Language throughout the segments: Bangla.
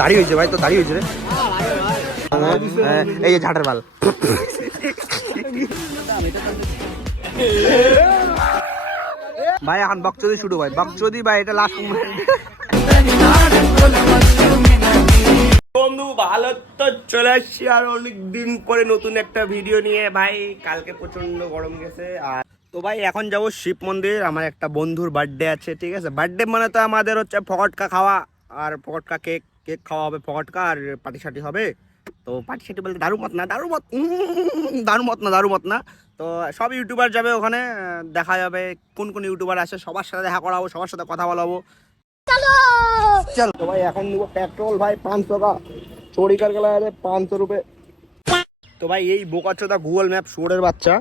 দাড়ি হয়েছে ভাই তো দাড়ি হয়েছে রে। হ্যাঁ, এই যে বাল। ভাই এখন বকচোদি শুরু ভাই। বকচোদি ভাই এটা লাস্ট বন্ধু ভালো তো চলে আসছি আর অনেক দিন পরে নতুন একটা ভিডিও নিয়ে। ভাই কালকে প্রচণ্ড গরম গেছে। আর তো ভাই এখন যাব শিব মন্দির। আমার একটা বন্ধুর বার্থডে আছে ঠিক আছে? বার্থডে মানে তো আমাদের হচ্ছে ফকটকা খাওয়া আর ফকটকা কেক কেক খাওয়া হবে ফকটকা আর পাটি সাটি হবে। তো পাটি সাটি বলতে দারু মত না দারু মত দারু মত না দারু মত না। তো সব ইউটিউবার যাবে ওখানে দেখা যাবে কোন কোন ইউটিউবার আছে সবার সাথে দেখা করাবো সবার সাথে কথা বলাবো। চল! তো ভাই এখন নিবো পেট্রোল ভাই পাঁচশো কা। চোরি কার গেলা পাঁচশো রুপে। তো ভাই এই বোকাচ্ছোদা গুগল ম্যাপ শুয়োরের বাচ্চা।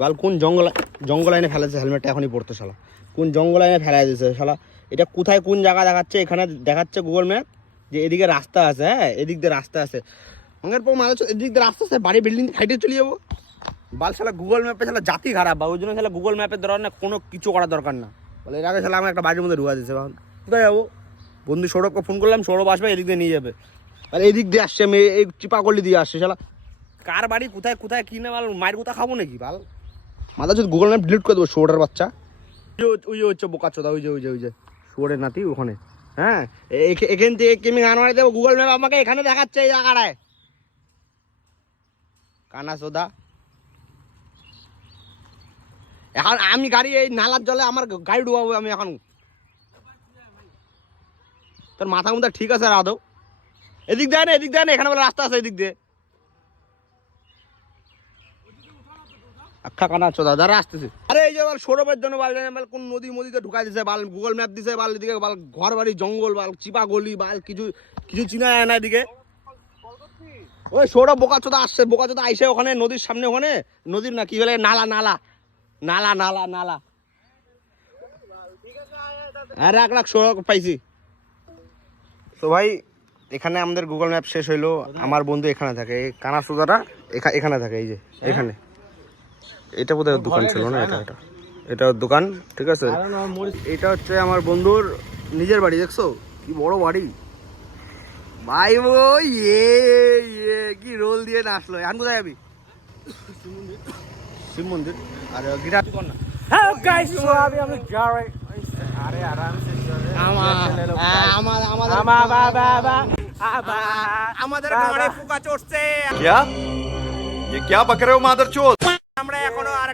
বল কোন জঙ্গল জঙ্গল আইনে ফেলেছে হেলমেটটা এখনই পড়তো শালা। কোন জঙ্গল আইনে ফেলা দিয়েছে শালা। এটা কোথায় কোন জায়গা দেখাচ্ছে এখানে দেখাচ্ছে গুগল ম্যাপ যে এদিকে রাস্তা আছে হ্যাঁ এদিক দিয়ে রাস্তা আছে। অঙ্গের পর মানুষ এদিক দিয়ে রাস্তা আছে বাড়ি বিল্ডিং খাইটে চলে যাব। বাল শালা গুগল ম্যাপে শালা জাতি খারাপ বা ওই জন্য শালা গুগল ম্যাপের দরকার না কোনো কিছু করার দরকার না। বলে এর আগে শালা আমার একটা বাড়ির মধ্যে ঢুকা দিচ্ছে এখন কোথায় যাব? বন্ধু সৌরভকে ফোন করলাম সৌরভ আসবে এদিক দিয়ে নিয়ে যাবে। আর এদিক দিয়ে আসছে আমি এই চিপাকলি দিয়ে আসছে শালা। কার বাড়ি কোথায় কোথায় কি না বাল মায়ের কোথা খাব নাকি বাল? মাথা যদি গুগল ম্যাপ ডিলিট করে দেবো শোটার বাচ্চা। ওই যে- হচ্ছে বোকা চোদা ওই যে ওই যে ওই যে শুয়োরের নাতি ওখানে। হ্যাঁ? এখান থেকে আমি গান মারি দেবো? গুগল ম্যাপ আমাকে এখানে দেখাচ্ছে এই জায়গাটায়। কানা সোদা। এখন আমি গাড়ি এই নালার জলে আমার গাড়ি ডুবাবো আমি এখন। তোর মাথা মুথা ঠিক আছে রাধব এদিক দেয় না, এদিক দেয় না, এখানে বলে রাস্তা আছে, এদিক দিয়ে। আখ্যা কানা চোদা দাঁড়া আসতেছে। আরে এই যে বল সৌরভের জন্য বাল বাল কোন নদী মদিতে ঢুকাই দিছে বাল গুগল ম্যাপ দিছে বাল এদিকে বাল ঘর বাড়ি জঙ্গল বাল চিপা গলি বাল কিছু কিছু চিনা যায় না এদিকে। ওই সৌরভ বোকা চোদা আসছে বোকা চোদা আইসে ওখানে নদীর সামনে ওখানে নদীর না কি বলে নালা নালা নালা নালা নালা। হ্যাঁ রাখ রাখ সৌরভ পাইছি। তো ভাই এখানে আমাদের গুগল ম্যাপ শেষ হইল আমার বন্ধু এখানে থাকে এই কানা সুদাটা এখা- এখানে থাকে এই যে এখানে। এটা বোধহয় ওর দোকান ছিল না এটা এটা এটা ওর দোকান ঠিক আছে এটা হচ্ছে আমার বন্ধুর নিজের বাড়ি দেখছো কি বড় বাড়ি ভাই ও ইয়ে ইয়ে কি রোল দিয়ে নাচলো এখন কোথায় যাবি শিব মন্দির আর গিটার কর না हेलो गाइस तो अभी हम लोग जा रहे अरे आराम से चल रहे আমার আমাদের आमा बा बा बा आबा আমাদের ঘরে ফুকা চড়ছে क्या ये क्या बक रहे हो मादर আমরা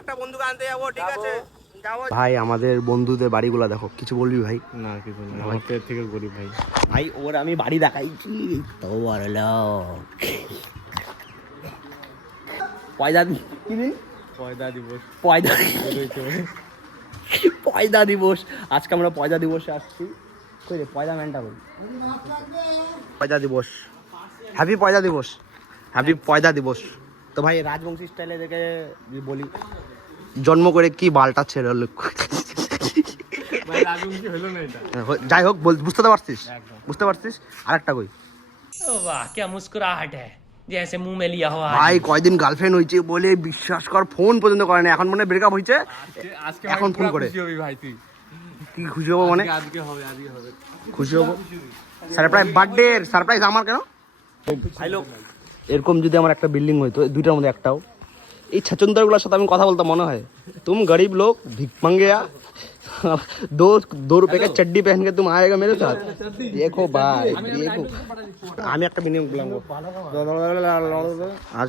আরেকটা বন্ধুকে আনতে যাব ঠিক আছে? ভাই আমাদের বন্ধুদের বাড়িগুলো দেখো কিছু বলবি ভাই? না কি বলব আমার পেট থেকে গরিব ভাই। ভাই ওর আমি বাড়ি দেখাইছি তো বড় লোক। পয়দা দি- কি দিন পয়দা দিবস। পয়দা পয়দা দিবস। আজকে আমরা পয়দা দিবসে আসছি। কই রে পয়দা ম্যানটা কই? পয়দা দিবস। হ্যাপি পয়দা দিবস। হ্যাপি পয়দা দিবস। তো ভাই রাজবংশী স্টাইলে দেখে বলি। জন্ম করে কি ছেড়ে লোক হ্যাঁ, যাই হোক বুঝতে তো পারছিস বুঝতে পারছিস? আরেকটা কই? কয়দিন গার্লফ্রেন্ড বলে বিশ্বাস কর ফোন পর্যন্ত এখন মনে ব্রেকআপ এখন ফোন করে। ভাই কি খুশি হব মানে? খুশি হব? সারপ্রাইজ সারপ্রাইজ আমার কেন? এরকম যদি আমার একটা বিল্ডিং হইতো দুইটার মধ্যে একটাও। এই ছাচন্দারগুলোর সাথে আমি কথা বলতে মনে হয় तुम गरीब लोग भिख मांगे या दो दो रुपए का चड्डी पहन के तुम आएगा मेरे साथ देखो भाई देखो আমি একটা বিনিয়োগ বললাম আজ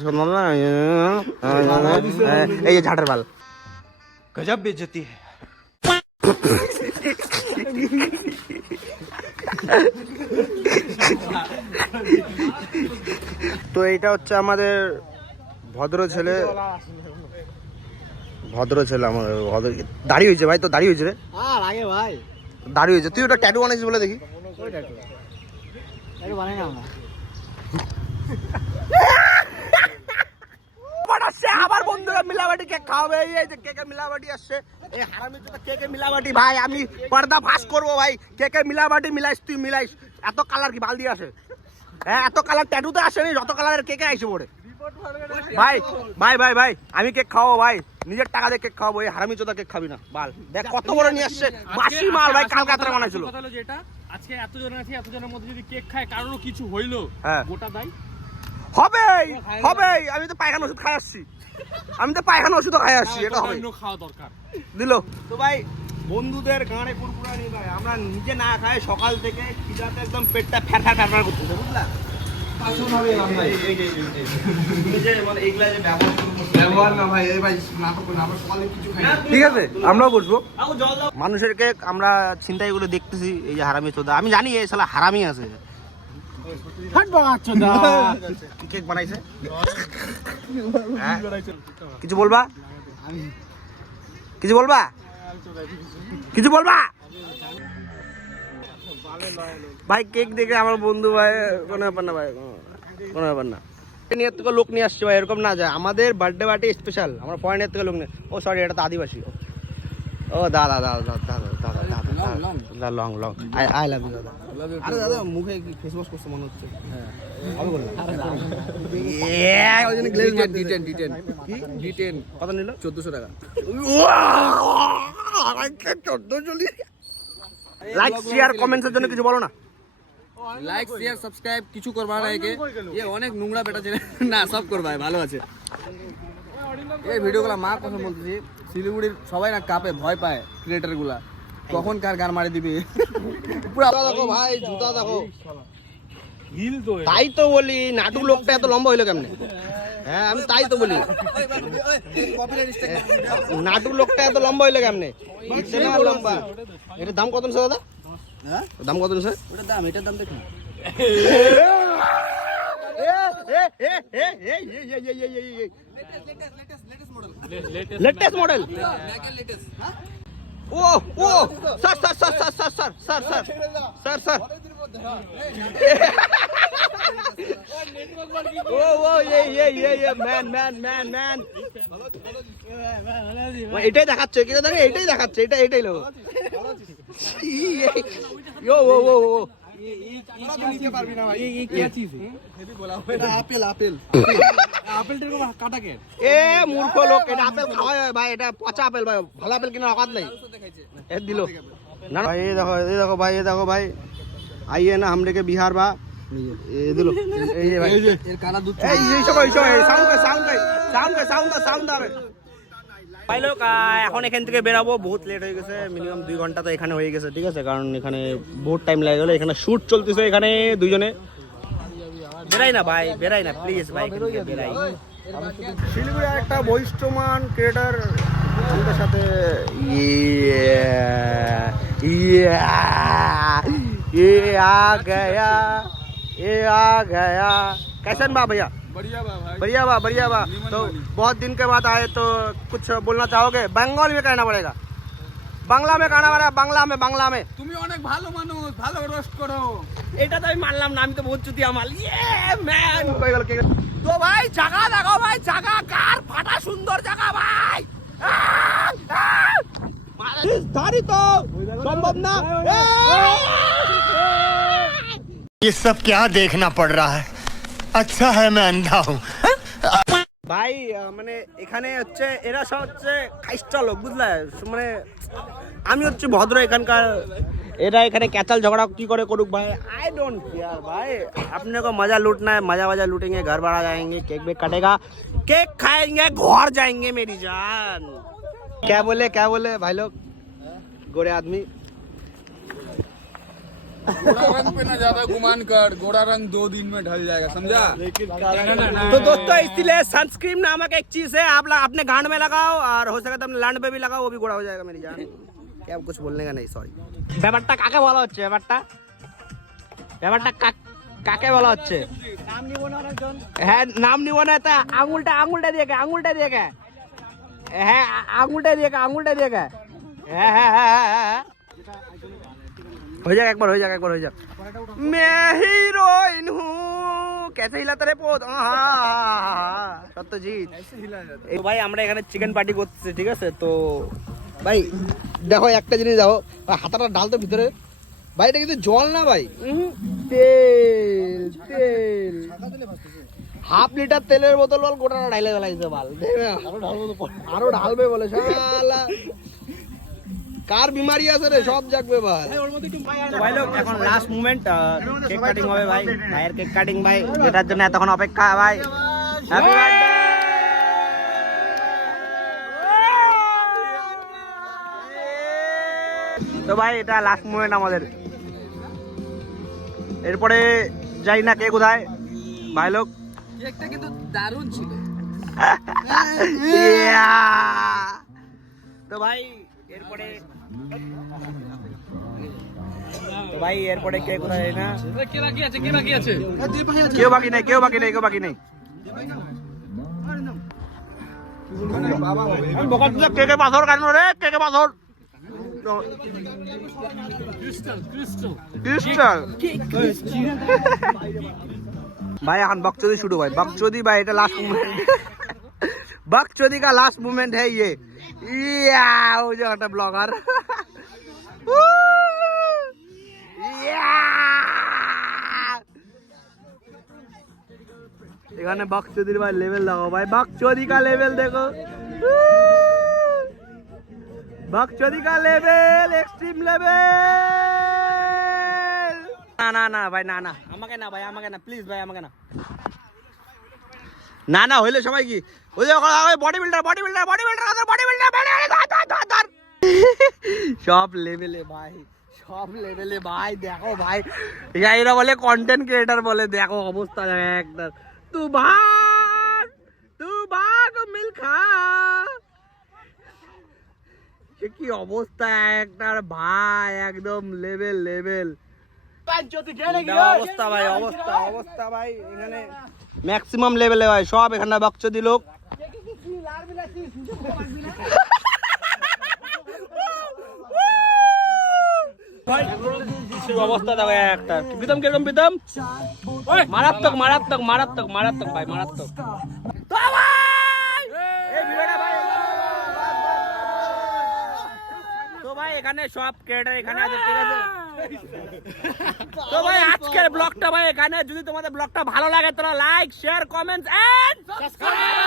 এই যে ঝাটের বাল गजब बेइज्जती है তো এটা হচ্ছে আমাদের ভদ্র ছেলে। ভদ্র ছেলে আমাদের ভদ্র। দাড়ি হয়েছে ভাই তো দাড়ি হয়েছে রে। আর আগে ভাই। দাড়ি হয়েছে। তুই ওটা ট্যাটু বানাইছিস বলে দেখি। আমরা। আবার বন্ধুরা মিলাবাটি কেক খাওয়াবে। এই এই যে কেকে মিলাবাটি আসছে। এই হারামি তো কেকে মিলাবাটি ভাই আমি পর্দা ফাঁস করব ভাই। কেকে মিলাবাটি মিলাইস তুই মিলাইস। এত কালার কি বালদি আসে? হ্যাঁ এত কালার ট্যাটুতে আসেনি যত কালারের কেকে আইসে পড়ে। ভাই ভাই ভাই ভাই আমি কেক খাওয়াবো ভাই। নিজের টাকা দিয়ে কেক খাওয়াবো এই হারামি চোদা কেক খাবি না বাল। দেখ কত বড় নিয়ে আসছে বাসি মাল ভাই রাত্রে বানাইছিল। যেটা? আজকে এতজন আছে এতজনের মধ্যে যদি কেক খায় কারোর কিছু হইল হ্যাঁ। গোটা দায় হবে হবে আমি তো পায়খানা ওষুধ খাই আসছি। আমি তো পায়খানা ওষুধ খাই আসছি এটা হবে খাওয়া দরকার। দিল। তো ভাই বন্ধুদের গাঁড়ে কুরকুরা নিয়ে ভাই আমরা নিজে না খাই সকাল থেকে খিদাতে একদম পেটটা ফ্যার ফ্যার করতেছে বুঝলা? ঠিক আছে আমরাও বসবো। মানুষের কেক আমরা চিন্তাই করে দেখতেছি এই যে হারামি চোদা। আমি জানি এই সালা হারামি আছে। কেক বানাইছে? হ্যাঁ? কিছু বলবা? কিছু বলবা? কিছু বলবা? ভাই কেক দেখে আমার বন্ধু ভাই কোনো ব্যাপার না ভাই কোনো ব্যাপার না নিয়ে থেকে লোক নিয়ে আসছে ভাই এরকম না যায় আমাদের বার্থডে পার্টি স্পেশাল আমরা ফরেনের থেকে লোক নিয়ে ও সরি এটা তো আদিবাসী ও দাদা দাদা দাদা দাদা দাদা দাদা দাদা long long I I love you দাদা আরে দাদা মুখে কি ফেস ওয়াশ করছে মনে হচ্ছে হবে বললাম Yeah, ওই জন্য glaze মারতেছে। D10, D10, কি? D10, কত নিল 1400 টাকা। লাইক শেয়ার কমেন্টসের জন্য কিছু বলো না। লাইক শেয়ার সাবস্ক্রাইব কিছু করবা না একে। এ অনেক নোংরা বেটা ছেলে। না সব করবা ভালো আছে। এই ভিডিওগুলো মা কথা বলতেছি। শিলিগুড়ির সবাই না কাপে ভয় পায় ক্রিয়েটারগুলা। কখন কার গান মারি দিবি? পুরা দেখো ভাই জুতা দেখো। হিল তো তাই তো বলি নাটু লোকটা এত লম্বা হইল কেমনে? হ্যাঁ আমি তাই তো বলি নাটু লোকটা এত লম্বা হইল কেমনে লম্বা এটার দাম কত নিছে দাদা হ্যাঁ দাম কত নিছে ওটার দাম এটার দাম দেখুন লেটেস্ট মডেল ও ও sir sir sir sir sir sir sir sir sir এটাই দেখাচ্ছে কিনা এটাই দেখাচ্ছে এটা এটাই লোক ইয়ে, ইয়ে, ইয়ে, এ মূর্খ লোক এটা আপেল খাওয়া ভাই এটা পচা আপেল ভাই ভালো আপেল কিনা অকাত নাই। দিল। না ভাই দেখো দেখো ভাই দেখো ভাই। আইয়ে না হামরে বিহার বা। এখন এখান থেকে বেরাবো। বহুত লেট হয়ে গেছে মিনিমাম দুই ঘণ্টা তো এখানে হয়ে গেছে ঠিক আছে? কারণ এখানে বহুত টাইম লাগে গেলো এখানে শ্যুট চলতেছে এখানে দুইজনে। বেরাই না ভাই বেরাই না প্লিজ ভাই বেরাই। শিলিগুড়ি একটা বৈষ্ঠমান ক্রিয়েটার সাথে ইয়ে ইয়ে ইয়ে আ গয়া। ये आ गया कैसन बा भैया बढ़िया बा भाई बढ़िया बा बढ़िया बा तो बहुत दिन के बाद आए तो कुछ बोलना चाहोगे बंगाल में कहना पड़ेगा বাংলা মে কানা মারা বাংলা মে বাংলা মে তুমি অনেক ভালো মানুষ ভালো রোস্ট করো এটা তো আমি মানলাম না আমি তো বহুত চুতিয়া মাল ইয়ে ম্যান কই গেল কে গেল? তো ভাই জায়গা দেখো ভাই জায়গা কার ফাটা সুন্দর জায়গা ভাই আহ! আহ! মারা- ধারি তো সম্ভব না ये सब क्या देखना पड़ रहा है अच्छा है मैं अंधा हूँ ভাই আহ, মানে এখানে হচ্ছে এরা সব হচ্ছে খাইস্টা লোক বুঝলে মানে আমি হচ্ছে ভদ্র এখানকার এরা এখানে ক্যাচাল ঝগড়া কি করে করুক ভাই आई डोंट केयर भाई अपने को मजा लूटना है मजा वजा लूटेंगे घर बाड़ा जाएंगे केक वेक कटेगा केक खाएंगे घर जाएंगे मेरी जान क्या बोले क्या बोले भाई लोग गोरे आदमी गोरा रंग पे ना ज्यादा गुमान कर गोरा रंग दो दिन में ढल जाएगा समझा तो दोस्तों इसलिए सनस्क्रीन नामक एक चीज है आप ला- अपने गांड में लगाओ और हो सके तो अपने लांड पे भी लगाओ वो भी गोड़ा हो जाएगा मेरी जान क्या कुछ बोलने का नहीं सॉरी ব্যাপারটা কাকে বলা হচ্ছে ব্যাপারটা ব্যাপারটা কাক- কাকে বলা হচ্ছে হ্যাঁ নাম নিব না তা আঙুলটা আঙুলটা দিয়ে কে আঙুলটা দিয়ে কে হ্যাঁ আ- আঙুলটা দিয়ে কে আঙুলটা দিয়ে কে হ্যাঁ হ্যাঁ হ্যাঁ হ্যাঁ হ্যাঁ हो जाएगा एक बार हो जाएगा एक बार हो जाएगा मैं हीरोइन हूँ कैसे हिलाता रे পোদ সত্যজিৎ এই ভাই আমরা এখানে চিকেন পার্টি করতেছি ঠিক আছে তো ভাই দেখো একটা জিনিস দেখো ভাই, হাতাটা ডাল তো ভিতরে ভাই এটা কিন্তু জল না ভাই উম, তেল তেল হাফ লিটার তেলের বোতল বল গোটাটা ঢাইলে ফেলাইছে বাল আরো ঢালবে বলে শালা কার বিমারি আছে রে? সব জাগবে তো ভাই লোক এখন লাস্ট মুভমেন্ট কেক কাটিং হবে ভাই। ভাইয়ের কেক কাটিং ভাই যেটার জন্য এতক্ষণ অপেক্ষা ভাই। হ্যাপি বার্থডে তো ভাই এটা লাস্ট মুভমেন্ট আমাদের। এরপরে যাই না কে কোথায়। ভাই লোক। কেকটা কিন্তু দারুণ ছিল। তো ভাই এরপরে ভাই এরপরে কে কোথায় যাই না কে বাকি আছে কে বাকি আছে কেউ বাকি নেই কেউ বাকি নেই কেউ বাকি নেই কে কে পাথর কেন রে কে কে পাথর ক্রিস্টাল भाई এখন बकचोदी शुरू भाई बकचोदी भाई এটা लास्ट मोमेंट बकचोदी का लास्ट मोमेंट है ये या वो जो একটা ব্লগার এখানে বক্সচৌধুরী ভাই লেভেল দেখো ভাই। বক্সচৌধুরী কা লেভেল দেখো? বক্সচৌধুরী কা লেভেল এক্সট্রিম লেভেল না না না ভাই না না। আমাকে না ভাই আমাকে না। প্লিজ ভাই আমাকে না। না না হইলে সবাই কি? ওই body builder body builder body builder body builder সব লেভেলে ভাই। সব লেভেলে ভাই দেখো ভাই। এরা বলে কন্টেন্ট ক্রিয়েটার বলে দেখো অবস্থা একটা তু ভাগ তু ভাগ মিল খা সে কি অবস্থা একটার ভাই একদম লেভেল লেভেল অবস্থা ভাই অবস্থা অবস্থা ভাই এখানে। ম্যাক্সিমাম লেভেলে ভাই সব এখানে বকচদি লোক অবস্থা দেখো একটা। প্রীতম কীরকম প্রীতম? মারাত্মক মারাত্মক মারাত্মক মারাত্মক ভাই মারাত্মক। তো ভাই এই ভিডিওটা ভাই তো ভাই এখানে সব ক্রিয়েটার এখানে আছে ঠিক আছে? তো ভাই আজকের ব্লগটা ভাই এখানে। যদি তোমাদের ব্লগটা ভালো লাগে তোরা like share comments and subscribe